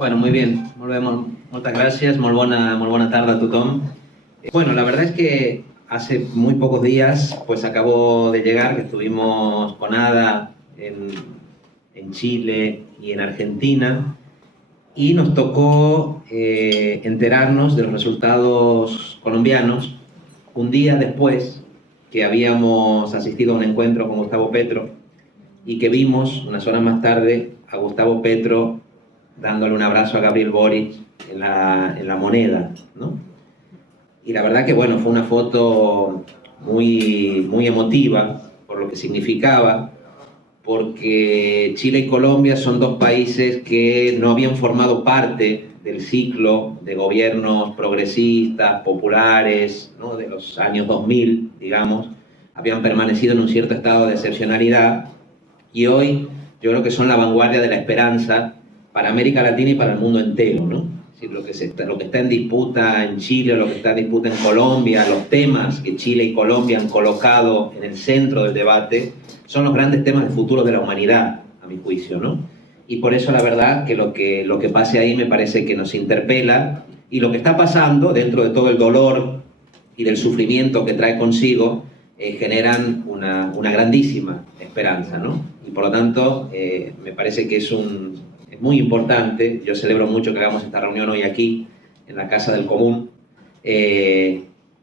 Bueno, muy bien. Muchas gracias. Muy buena tarde a tothom. Bueno, la verdad es que hace muy pocos días pues acabo de llegar, que estuvimos con Ada en Chile y en Argentina, y nos tocó enterarnos de los resultados colombianos un día después que habíamos asistido a un encuentro con Gustavo Petro y que vimos unas horas más tarde a Gustavo Petro dándole un abrazo a Gabriel Boric en la Moneda, ¿no? Y la verdad que, bueno, fue una foto muy emotiva por lo que significaba, porque Chile y Colombia son dos países que no habían formado parte del ciclo de gobiernos progresistas, populares, ¿no?, de los años 2000, digamos. Habían permanecido en un cierto estado de excepcionalidad y hoy yo creo que son la vanguardia de la esperanza para América Latina y para el mundo entero, ¿no? Es decir, lo que está en disputa en Chile, lo que está en disputa en Colombia, los temas que Chile y Colombia han colocado en el centro del debate, son los grandes temas del futuro de la humanidad, a mi juicio, ¿no? Y por eso la verdad que lo que pase ahí me parece que nos interpela, y lo que está pasando dentro de todo el dolor y del sufrimiento que trae consigo, generan una grandísima esperanza, ¿no? Y por lo tanto, me parece que es muy importante. Yo celebro mucho que hagamos esta reunión hoy aquí, en la Casa del Común,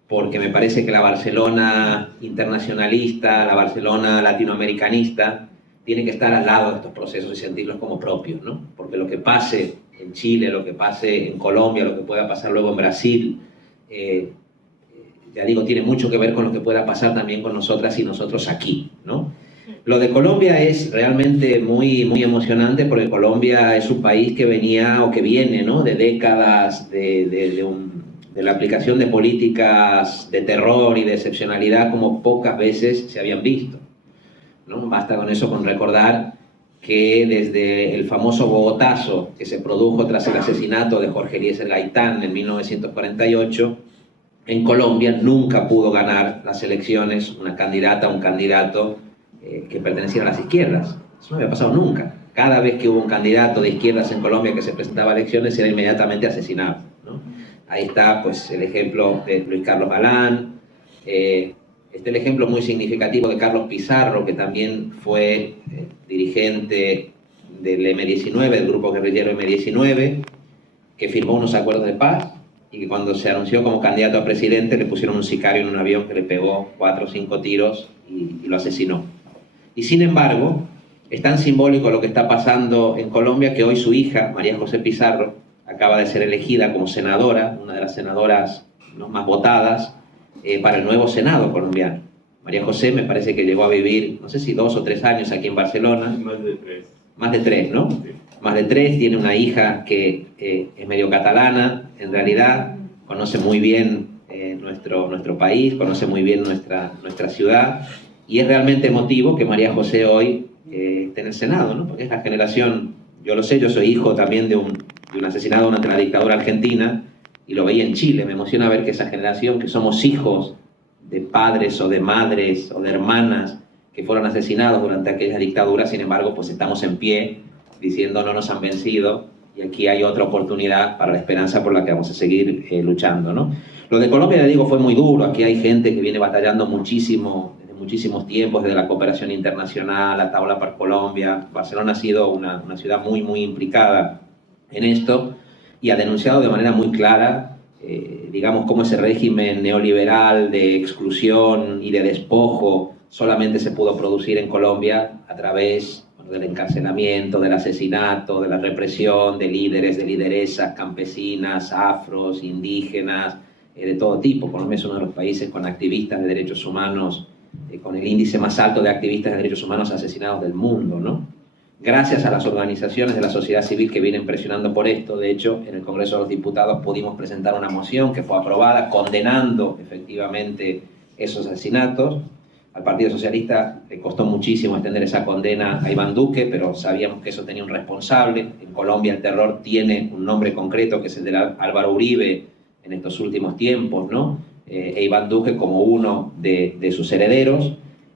porque me parece que la Barcelona internacionalista, la Barcelona latinoamericanista, tiene que estar al lado de estos procesos y sentirlos como propios, ¿no? Porque lo que pase en Chile, lo que pase en Colombia, lo que pueda pasar luego en Brasil, ya digo, tiene mucho que ver con lo que pueda pasar también con nosotras y nosotros aquí, ¿no? Lo de Colombia es realmente muy emocionante, porque Colombia es un país que venía o que viene, ¿no?, de décadas de la aplicación de políticas de terror y de excepcionalidad como pocas veces se habían visto, ¿no? Basta con eso, con recordar que desde el famoso Bogotazo que se produjo tras el asesinato de Jorge Eliezer Gaitán en 1948, en Colombia nunca pudo ganar las elecciones una candidata o un candidato que perteneciera a las izquierdas. Eso no había pasado nunca. Cada vez que hubo un candidato de izquierdas en Colombia que se presentaba a elecciones era inmediatamente asesinado, ¿no? Ahí está pues el ejemplo de Luis Carlos Galán, está el ejemplo muy significativo de Carlos Pizarro, que también fue dirigente del M-19, del grupo guerrillero M-19, que firmó unos acuerdos de paz, y que cuando se anunció como candidato a presidente le pusieron un sicario en un avión que le pegó 4 o 5 tiros y lo asesinó. Y sin embargo, es tan simbólico lo que está pasando en Colombia que hoy su hija, María José Pizarro, acaba de ser elegida como senadora, una de las senadoras, ¿no?, más votadas para el nuevo Senado colombiano. María José me parece que llegó a vivir, no sé si 2 o 3 años aquí en Barcelona. Más de 3. Más de 3, ¿no? Sí. Más de 3, tiene una hija que es medio catalana, en realidad, conoce muy bien nuestro país, conoce muy bien nuestra ciudad, y es realmente emotivo que María José hoy esté en el Senado, ¿no? Porque es la generación, yo lo sé, yo soy hijo también de un asesinado durante la dictadura argentina, y lo veía en Chile. Me emociona ver que esa generación, que somos hijos de padres o de madres o de hermanas que fueron asesinados durante aquella dictadura, sin embargo, pues estamos en pie diciendo no nos han vencido, y aquí hay otra oportunidad para la esperanza por la que vamos a seguir luchando, ¿no? Lo de Colombia, le digo, fue muy duro. Aquí hay gente que viene batallando muchísimo, desde muchísimos tiempos, desde la cooperación internacional, la Tabla para Colombia. Barcelona ha sido una ciudad muy implicada en esto, y ha denunciado de manera muy clara, digamos, cómo ese régimen neoliberal de exclusión y de despojo solamente se pudo producir en Colombia a través del encarcelamiento, del asesinato, de la represión de líderes, de lideresas campesinas, afros, indígenas, de todo tipo. Colombia es uno de los países con activistas de derechos humanos, con el índice más alto de activistas de derechos humanos asesinados del mundo, ¿no? Gracias a las organizaciones de la sociedad civil que vienen presionando por esto. De hecho, en el Congreso de los Diputados pudimos presentar una moción que fue aprobada condenando efectivamente esos asesinatos. Al Partido Socialista le costó muchísimo extender esa condena a Iván Duque, pero sabíamos que eso tenía un responsable. En Colombia el terror tiene un nombre concreto, que es el de Álvaro Uribe en estos últimos tiempos, ¿no? E Iván Duque como uno de sus herederos.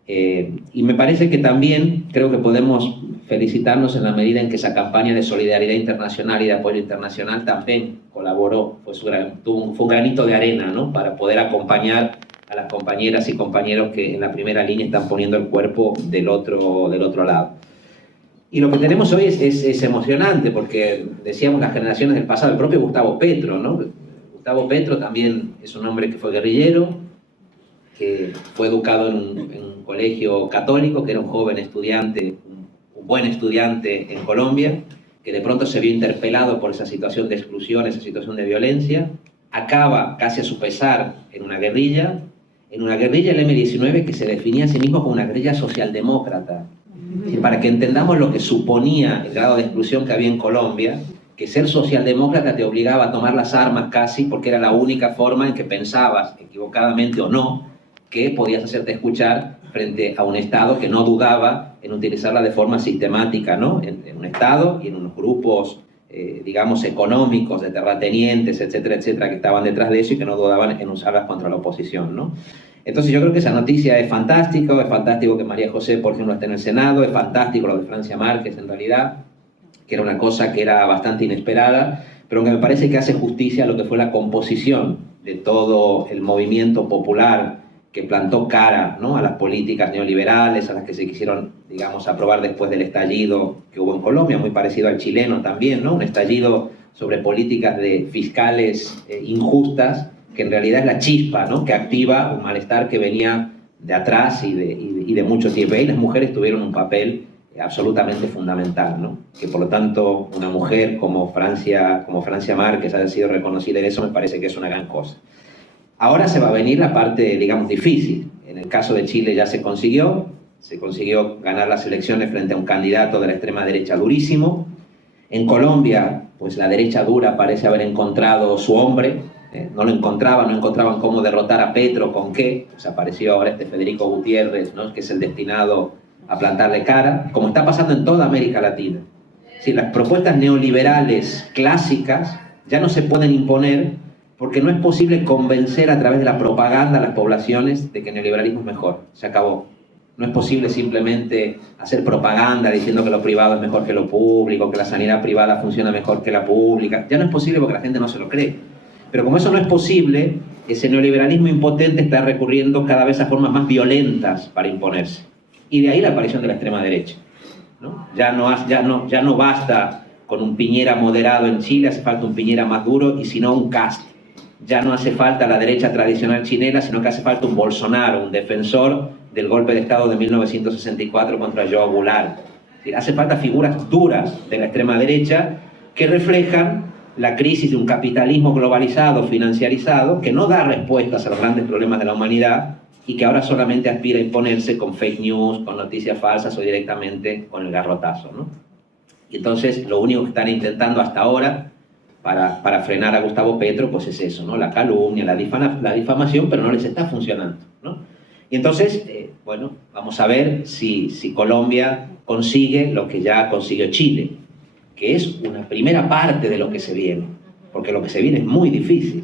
Y me parece que también creo que podemos felicitarnos en la medida en que esa campaña de solidaridad internacional y de apoyo internacional también colaboró, fue un granito de arena, ¿no?, para poder acompañar a las compañeras y compañeros que en la primera línea están poniendo el cuerpo del otro lado. Y lo que tenemos hoy es emocionante, porque decíamos las generaciones del pasado, el propio Gustavo Petro, ¿no? Gustavo Petro también es un hombre que fue guerrillero, que fue educado en un colegio católico, que era un joven estudiante, un buen estudiante en Colombia, que de pronto se vio interpelado por esa situación de exclusión, esa situación de violencia, acaba casi a su pesar en una guerrilla el M-19 que se definía a sí mismo como una guerrilla socialdemócrata. Y para que entendamos lo que suponía el grado de exclusión que había en Colombia, que ser socialdemócrata te obligaba a tomar las armas casi porque era la única forma en que pensabas, equivocadamente o no, que podías hacerte escuchar frente a un Estado que no dudaba en utilizarla de forma sistemática, ¿no? En un Estado y en unos grupos, digamos, económicos, de terratenientes, etcétera, etcétera, que estaban detrás de eso y que no dudaban en usarlas contra la oposición, ¿no? Entonces yo creo que esa noticia es fantástico que María José, por ejemplo, esté en el Senado, es fantástico lo de Francia Márquez, en realidad, que era una cosa que era bastante inesperada, pero que me parece que hace justicia a lo que fue la composición de todo el movimiento popular que plantó cara, ¿no?, a las políticas neoliberales, a las que se quisieron, digamos, aprobar después del estallido que hubo en Colombia, muy parecido al chileno también, ¿no?, un estallido sobre políticas fiscales injustas, que en realidad es la chispa, ¿no?, que activa un malestar que venía de atrás y de mucho tiempo. Ahí las mujeres tuvieron un papel absolutamente fundamental, ¿no?, que por lo tanto una mujer como Francia Márquez haya sido reconocida en eso me parece que es una gran cosa. Ahora se va a venir la parte, digamos, difícil. En el caso de Chile ya se consiguió ganar las elecciones frente a un candidato de la extrema derecha durísimo. En Colombia, pues la derecha dura parece haber encontrado su hombre, no encontraban cómo derrotar a Petro, con qué, pues apareció ahora este Federico Gutiérrez, ¿no?, que es el destinado a plantarle cara, como está pasando en toda América Latina. Si las propuestas neoliberales clásicas ya no se pueden imponer, porque no es posible convencer a través de la propaganda a las poblaciones de que el neoliberalismo es mejor. Se acabó. No es posible simplemente hacer propaganda diciendo que lo privado es mejor que lo público, que la sanidad privada funciona mejor que la pública. Ya no es posible porque la gente no se lo cree. Pero como eso no es posible, ese neoliberalismo impotente está recurriendo cada vez a formas más violentas para imponerse. Y de ahí la aparición de la extrema derecha, ¿no? Ya no basta con un Piñera moderado en Chile, hace falta un Piñera más duro y si no un Kast. Ya no hace falta la derecha tradicional chilena, sino que hace falta un Bolsonaro, un defensor del golpe de Estado de 1964 contra João Goulart. Es decir, hace falta figuras duras de la extrema derecha que reflejan la crisis de un capitalismo globalizado, financiarizado, que no da respuestas a los grandes problemas de la humanidad y que ahora solamente aspira a imponerse con fake news, con noticias falsas o directamente con el garrotazo, ¿no? Y entonces lo único que están intentando hasta ahora para frenar a Gustavo Petro, pues es eso, ¿no?, la calumnia, la difamación, pero no les está funcionando, ¿no? Y entonces, bueno, vamos a ver si Colombia consigue lo que ya consiguió Chile, que es una primera parte de lo que se viene, porque lo que se viene es muy difícil,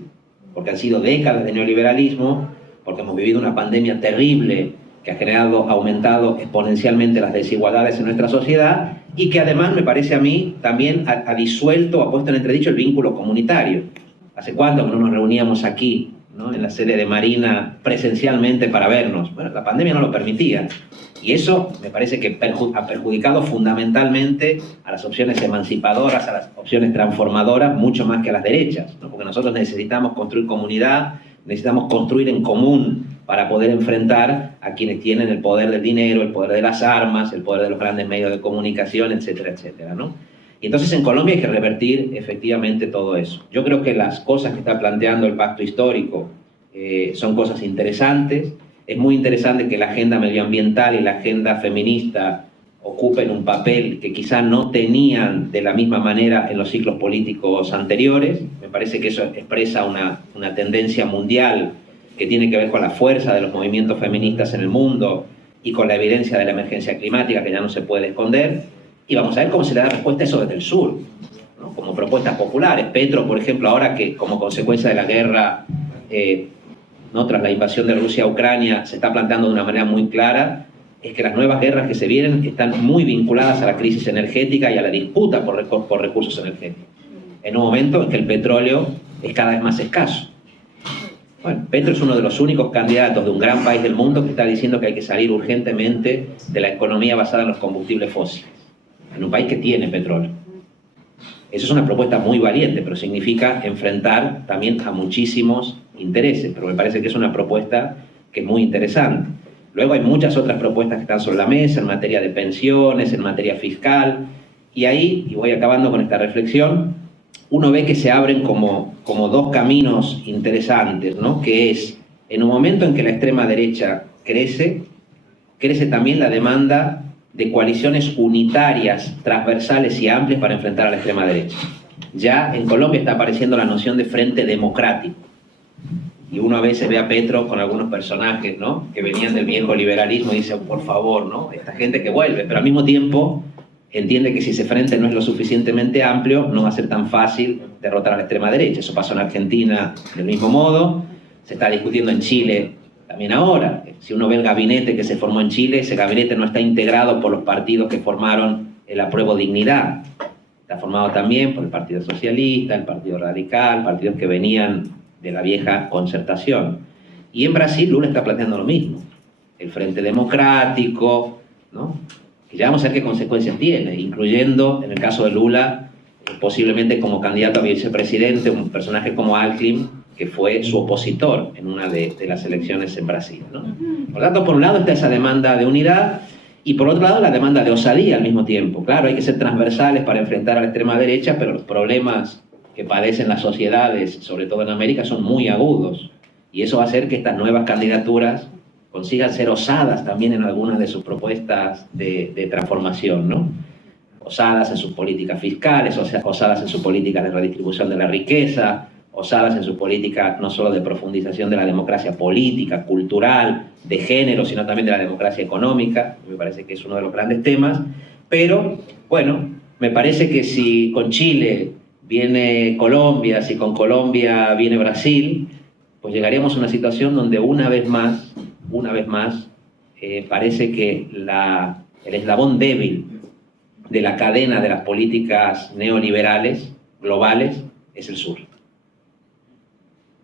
porque han sido décadas de neoliberalismo, porque hemos vivido una pandemia terrible que ha aumentado exponencialmente las desigualdades en nuestra sociedad y que además, me parece a mí, también ha disuelto, ha puesto en entredicho el vínculo comunitario. ¿Hace cuánto que no nos reuníamos aquí, ¿no?, en la sede de Marina presencialmente para vernos? Bueno, la pandemia no lo permitía. Y eso me parece que ha perjudicado fundamentalmente a las opciones emancipadoras, a las opciones transformadoras, mucho más que a las derechas, ¿no?, porque nosotros necesitamos construir comunidad, necesitamos construir en común para poder enfrentar a quienes tienen el poder del dinero, el poder de las armas, el poder de los grandes medios de comunicación, etcétera, etcétera, ¿no? Y entonces en Colombia hay que revertir efectivamente todo eso. Yo creo que las cosas que está planteando el pacto histórico son cosas interesantes. Es muy interesante que la agenda medioambiental y la agenda feminista ocupen un papel que quizá no tenían de la misma manera en los ciclos políticos anteriores. Me parece que eso expresa una tendencia mundial que tiene que ver con la fuerza de los movimientos feministas en el mundo y con la evidencia de la emergencia climática que ya no se puede esconder. Y vamos a ver cómo se le da respuesta a eso desde el sur, ¿no?, como propuestas populares. Petro, por ejemplo, ahora que como consecuencia de la guerra, ¿no?, tras la invasión de Rusia a Ucrania, se está planteando de una manera muy clara es que las nuevas guerras que se vienen están muy vinculadas a la crisis energética y a la disputa por recursos energéticos, en un momento en que el petróleo es cada vez más escaso. Bueno, Petro es uno de los únicos candidatos de un gran país del mundo que está diciendo que hay que salir urgentemente de la economía basada en los combustibles fósiles, en un país que tiene petróleo. Eso es una propuesta muy valiente, pero significa enfrentar también a muchísimos intereses, pero me parece que es una propuesta que es muy interesante. Luego hay muchas otras propuestas que están sobre la mesa en materia de pensiones, en materia fiscal, y ahí, y voy acabando con esta reflexión, uno ve que se abren como dos caminos interesantes, ¿no? Que es, en un momento en que la extrema derecha crece también la demanda de coaliciones unitarias, transversales y amplias para enfrentar a la extrema derecha. Ya en Colombia está apareciendo la noción de frente democrático. Y uno a veces ve a Petro con algunos personajes, ¿no? Que venían del viejo liberalismo y dice, por favor, ¿no? Esta gente que vuelve, pero al mismo tiempo entiende que si ese frente no es lo suficientemente amplio, no va a ser tan fácil derrotar a la extrema derecha. Eso pasó en Argentina del mismo modo, se está discutiendo en Chile también ahora. Si uno ve el gabinete que se formó en Chile, ese gabinete no está integrado por los partidos que formaron el Apruebo Dignidad. Está formado también por el Partido Socialista, el Partido Radical, partidos que venían de la vieja concertación. Y en Brasil Lula está planteando lo mismo. El Frente Democrático, ¿no? Que ya vamos a ver qué consecuencias tiene, incluyendo, en el caso de Lula, posiblemente como candidato a vicepresidente, un personaje como Alckmin, que fue su opositor en una de las elecciones en Brasil, ¿no? Por lo tanto, por un lado está esa demanda de unidad, y por otro lado la demanda de osadía al mismo tiempo. Claro, hay que ser transversales para enfrentar a la extrema derecha, pero los problemas que padecen las sociedades, sobre todo en América, son muy agudos. Y eso va a hacer que estas nuevas candidaturas consigan ser osadas también en algunas de sus propuestas de transformación, ¿no? Osadas en sus políticas fiscales, o sea, osadas en sus políticas de redistribución de la riqueza, osadas en sus políticas no solo de profundización de la democracia política, cultural, de género, sino también de la democracia económica. Me parece que es uno de los grandes temas. Pero, bueno, me parece que si con Chile viene Colombia, si con Colombia viene Brasil, pues llegaríamos a una situación donde una vez más, parece que el eslabón débil de la cadena de las políticas neoliberales globales es el sur.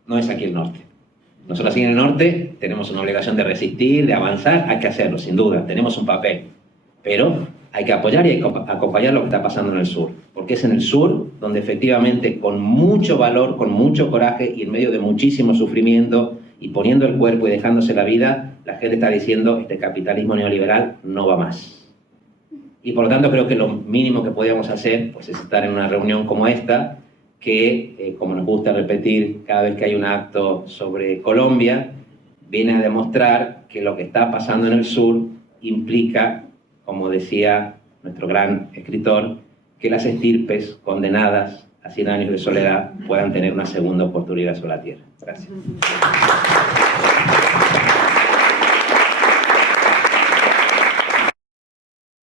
No es aquí el norte. Nosotros aquí en el norte tenemos una obligación de resistir, de avanzar, hay que hacerlo, sin duda, tenemos un papel. Pero hay que apoyar y hay que acompañar lo que está pasando en el sur. Porque es en el sur donde efectivamente con mucho valor, con mucho coraje y en medio de muchísimo sufrimiento y poniendo el cuerpo y dejándose la vida, la gente está diciendo este capitalismo neoliberal no va más. Y por lo tanto creo que lo mínimo que podíamos hacer pues, es estar en una reunión como esta, que, como nos gusta repetir cada vez que hay un acto sobre Colombia, viene a demostrar que lo que está pasando en el sur implica, como decía nuestro gran escritor, que las estirpes condenadas a 100 años de soledad puedan tener una segunda oportunidad sobre la tierra. Gracias.